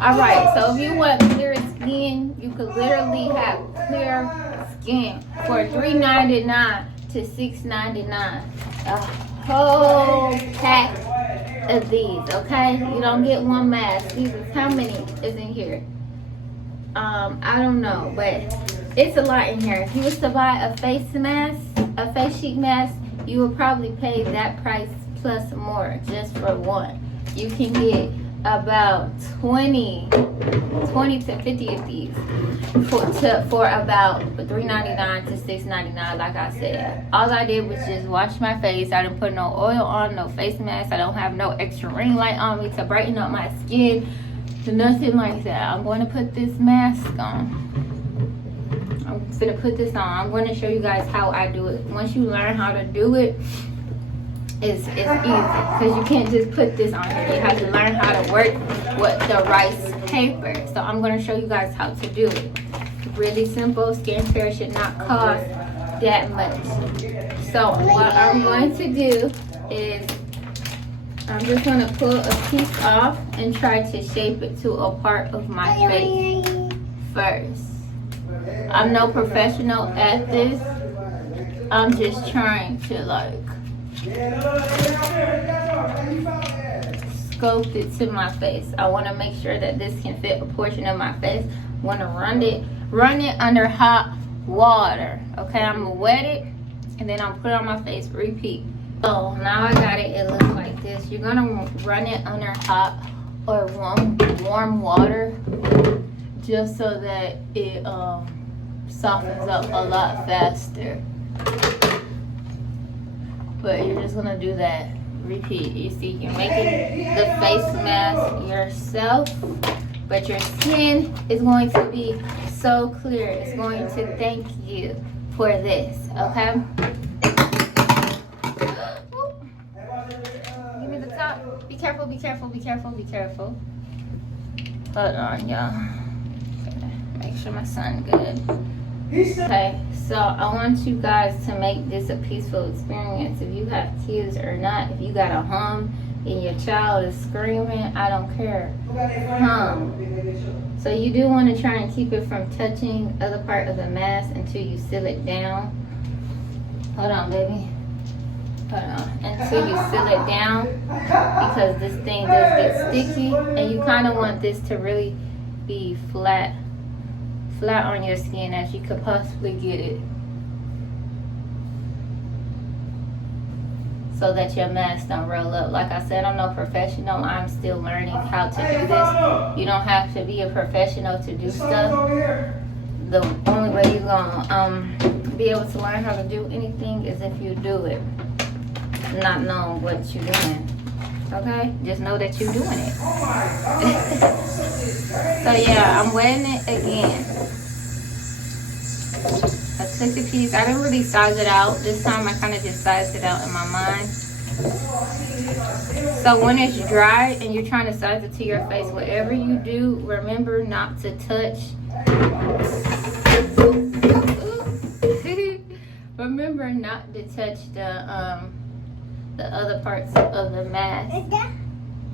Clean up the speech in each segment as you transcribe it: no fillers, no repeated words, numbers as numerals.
Alright, so if you want clear skin, you could literally have clear skin for $3.99 to $6.99. A whole pack of these, okay? You don't get one mask. These is how many is in here? I don't know, but it's a lot in here. If you was to buy a face mask, a face sheet mask, you would probably pay that price plus more just for one. You can get about 20 to 50 of these for about $3.99 to $6.99. Like I said, all I did was just wash my face. I didn't put no oil on, no face mask. I don't have no extra ring light on me to brighten up my skin, nothing like that. I'm going to put this mask on. I'm gonna put this on. I'm going to show you guys how I do it. Once you learn how to do it, it's easy, because you can't just put this on here. You have to learn how to work with the rice paper. So I'm going to show you guys how to do it. Really simple. Skincare should not cost that much. So what I'm going to do is I'm just going to pull a piece off and try to shape it to a part of my face first. I'm no professional at this. I'm just trying to like scope it to my face. I want to make sure that this can fit a portion of my face. I want to run it under hot water. Okay, I'm gonna wet it and then I'll put it on my face. Repeat. So now I got it. It looks like this. You're gonna run it under hot or warm water, just so that it softens up a lot faster. But you're just gonna do that. Repeat. You see, you're making the face mask yourself, but your skin is going to be so clear. It's going to thank you for this. Okay. Give me the top. Be careful. Be careful. Be careful. Be careful. Hold on, y'all. Okay. Make sure my son good. Okay, so I want you guys to make this a peaceful experience. If you have kids or not, if you got a hum and your child is screaming, I don't care. Hum. So you do want to try and keep it from touching other part of the mask until you seal it down. Hold on, baby. Hold on. Until you seal it down, because this thing does get sticky, and you kind of want this to really be flat on your skin as you could possibly get it, so that your mask don't roll up. Like I said, I'm no professional. I'm still learning how to do this. You don't have to be a professional to do stuff. The only way you're gonna be able to learn how to do anything is if you do it, not knowing what you're doing. Okay, just know that you're doing it. So yeah, I'm wetting it again. I took the piece. I didn't really size it out this time. I kind of just sized it out in my mind. So when it's dry and you're trying to size it to your face, whatever you do, remember not to touch. Remember not to touch the other parts of the mask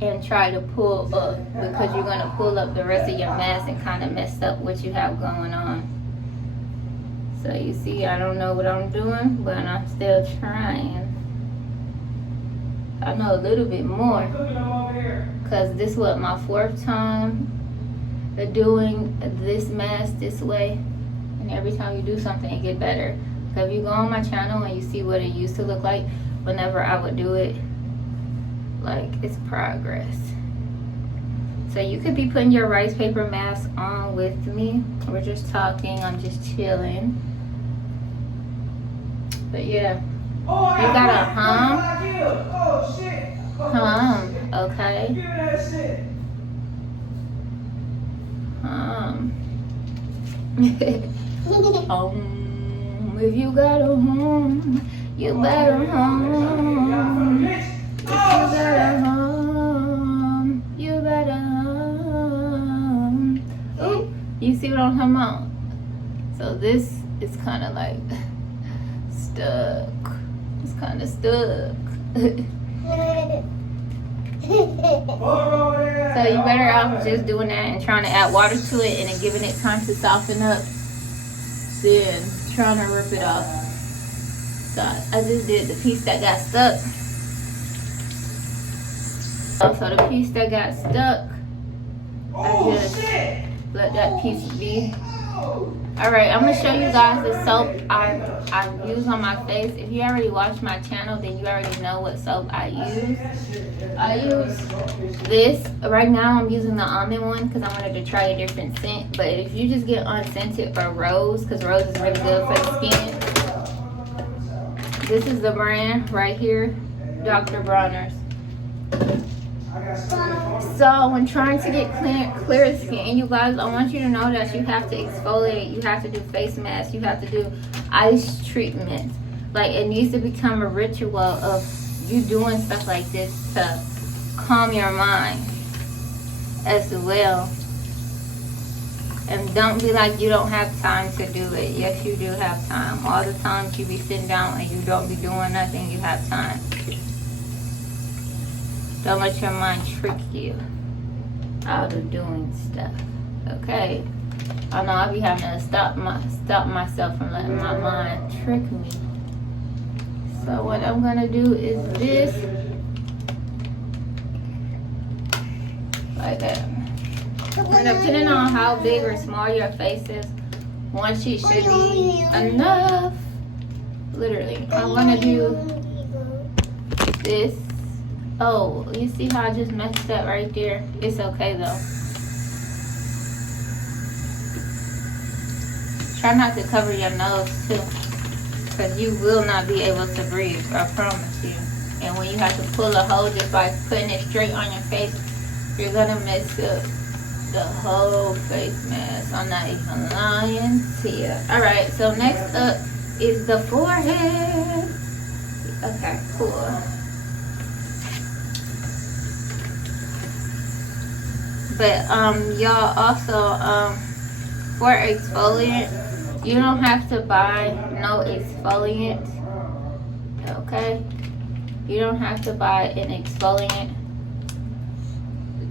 and try to pull up, because you're going to pull up the rest of your mask and kind of mess up what you have going on. So you see, I don't know what I'm doing, but I'm still trying. I know a little bit more, because this is what my 4th time doing this mask this way, and every time you do something it get better. So if you go on my channel and you see what it used to look like whenever I would do it, like, it's progress. So you could be putting your rice paper mask on with me. We're just talking, I'm just chilling. But yeah, you gotta hum, okay? If you got a hum, you better hum. If you got a hum, you better hum. Ooh, you see what I'm talking about? So this is kind of like stuck. It's kind of stuck. So you better off just doing that and trying to add water to it and then giving it time to soften up than trying to rip it off. So I just did the piece that got stuck. So the piece that got stuck, I just let that piece be. Alright, I'm going to show you guys the soap I use on my face. If you already watched my channel, then you already know what soap I use. I use this. Right now I'm using the almond one because I wanted to try a different scent. But if you just get unscented or rose, because rose is really good for the skin. This is the brand right here, Dr. Bronner's. So when trying to get clear skin, you guys, I want you to know that you have to exfoliate, you have to do face masks, you have to do ice treatments. Like, it needs to become a ritual of you doing stuff like this to calm your mind as well. And don't be like you don't have time to do it. Yes, you do have time. All the times you be sitting down and you don't be doing nothing, you have time. Don't let your mind trick you out of doing stuff. Okay? I know I be having to stop myself from letting my mind trick me. So what I'm gonna do is this, like that. And depending on how big or small your face is, one sheet should be enough. Literally, I'm gonna do this. Oh, you see how I just messed up right there? It's okay though. Try not to cover your nose too, because you will not be able to breathe, I promise you. And when you have to pull a hole just by putting it straight on your face, you're gonna mess up the whole face mask. I'm not even lying to you. Alright, so next up is the forehead. Okay, cool. But y'all also for exfoliant, you don't have to buy no exfoliant. Okay? You don't have to buy an exfoliant.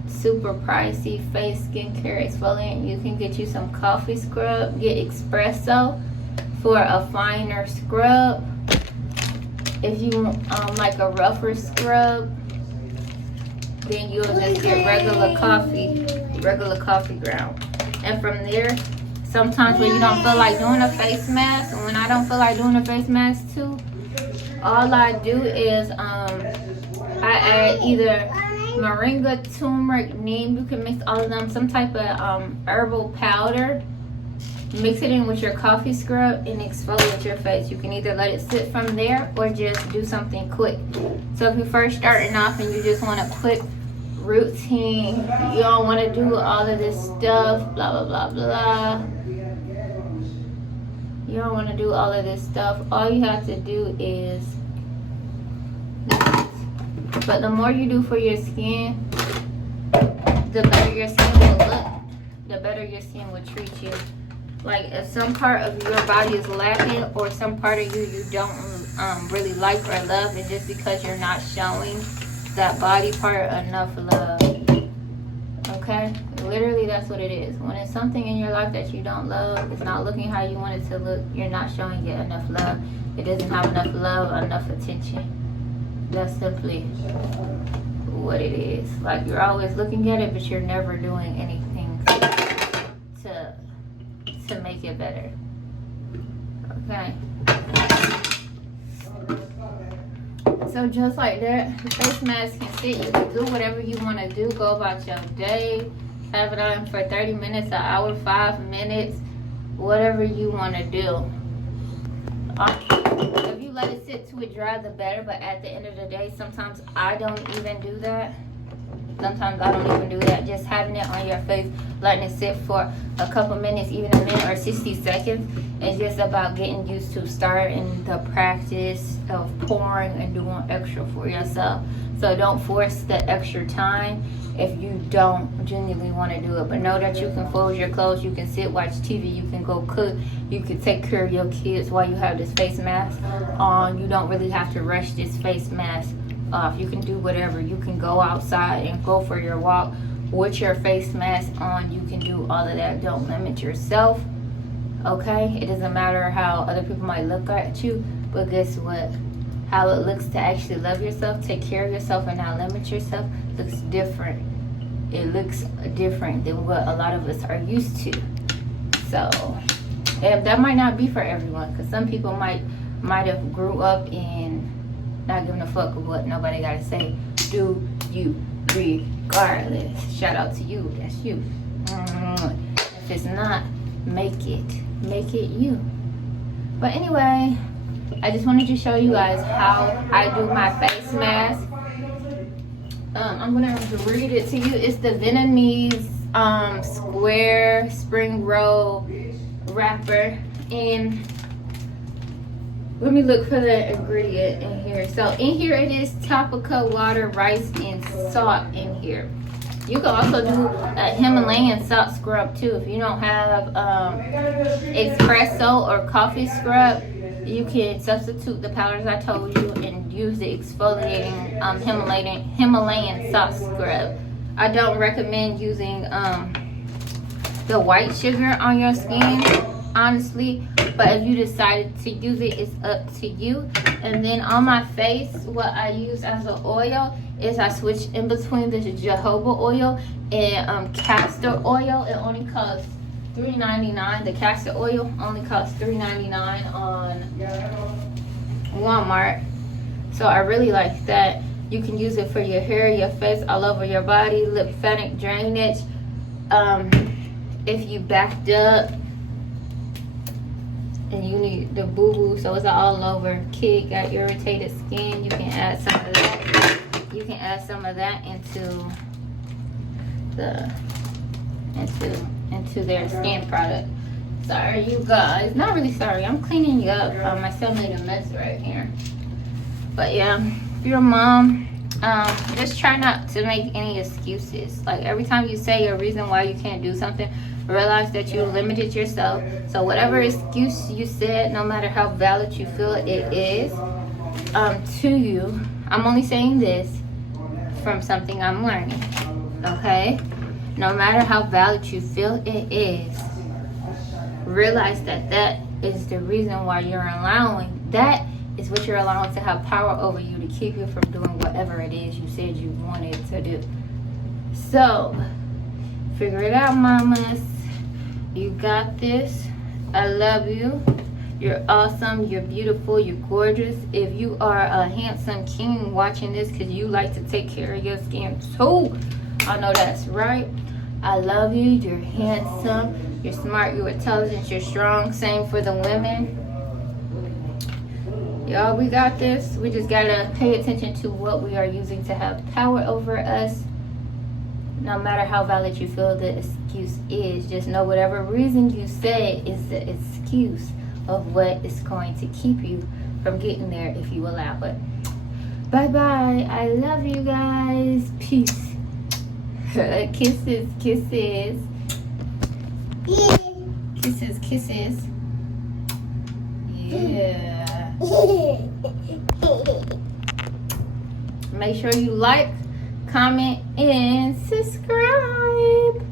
Super pricey face skincare exfoliant. You can get you some coffee scrub. Get espresso for a finer scrub. If you like a rougher scrub, then you'll just get regular coffee ground. And from there, sometimes when you don't feel like doing a face mask, and when I don't feel like doing a face mask too, all I do is I add either moringa, turmeric, neem. You can mix all of them, some type of herbal powder. Mix it in with your coffee scrub and exfoliate your face. You can either let it sit from there or just do something quick. So if you're first starting off and you just want a quick routine, you don't want to do all of this stuff, blah blah blah blah. You don't want to do all of this stuff. All you have to do is, but the more you do for your skin, the better your skin will look, the better your skin will treat you. Like if some part of your body is lacking or some part of you don't really like or love, and just because you're not showing that body part enough love. Okay? Literally, that's what it is. When it's something in your life that you don't love, it's not looking how you want it to look, you're not showing it enough love. It doesn't have enough love, enough attention. That's simply what it is. Like, you're always looking at it, but you're never doing anything to make it better. Okay? So just like that, the face mask can sit. You can do whatever you want to do. Go about your day. Have it on for 30 minutes, an hour, 5 minutes. Whatever you want to do. If you let it sit till it dry, the better. But at the end of the day, sometimes I don't even do that. Sometimes I don't even do that. Just having it on your face, letting it sit for a couple minutes, even a minute or 60 seconds. It's just about getting used to starting the practice of pouring and doing extra for yourself. So don't force the extra time if you don't genuinely want to do it. But know that you can fold your clothes, you can sit, watch TV, you can go cook, you can take care of your kids while you have this face mask on. You don't really have to rush this face mask off. You can do whatever. You can go outside and go for your walk with your face mask on. You can do all of that. Don't limit yourself. Okay? It doesn't matter how other people might look at you, but guess what? How it looks to actually love yourself, take care of yourself, and not limit yourself looks different. It looks different than what a lot of us are used to. So, and that might not be for everyone, because some people might have grew up in not giving a fuck of what nobody got to say. Do you regardless? Shout out to you. That's you. If it's not, make it you. But anyway, I just wanted to show you guys how I do my face mask. I'm gonna read it to you. It's the Vietnamese square spring roll wrapper, and let me look for the ingredient in here. So in here it is Topica water, rice, and salt in here. You can also do a Himalayan salt scrub too. If you don't have espresso or coffee scrub, you can substitute the powders I told you and use the exfoliating Himalayan salt scrub. I don't recommend using the white sugar on your skin, honestly, but if you decided to use it, it's up to you. And then on my face, what I use as an oil is I switch in between this jojoba oil and castor oil. It only costs $3.99. The castor oil only costs $3.99 on Walmart. So I really like that. You can use it for your hair, your face, all over your body, lymphatic drainage. If you backed up and you need the boo-boo, so it's all over, kid got irritated skin, you can add some of that. You can add some of that into their skin product. Sorry, you guys. Not really sorry. I'm cleaning you up. My son made a mess right here. But yeah, if you're a mom, just try not to make any excuses. Like every time you say a reason why you can't do something, realize that you limited yourself. So whatever excuse you said, no matter how valid you feel it is to you, I'm only saying this from something I'm learning. Okay? No matter how valid you feel it is, realize that that is the reason why you're allowing. That is what you're allowing to have power over you to keep you from doing whatever it is you said you wanted to do. So, figure it out, mamas. You got this. I love you. You're awesome. You're beautiful. You're gorgeous. If you are a handsome king watching this because you like to take care of your skin too, I know that's right. I love you. You're handsome. You're smart. You're intelligent. You're strong. Same for the women. Y'all, we got this. We just gotta pay attention to what we are using to have power over us. No matter how valid you feel the excuse is, just know whatever reason you say is the excuse of what is going to keep you from getting there if you allow it. Bye bye. I love you guys. Peace. Kisses, kisses. Kisses, kisses. Yeah. Make sure you like, comment, and subscribe.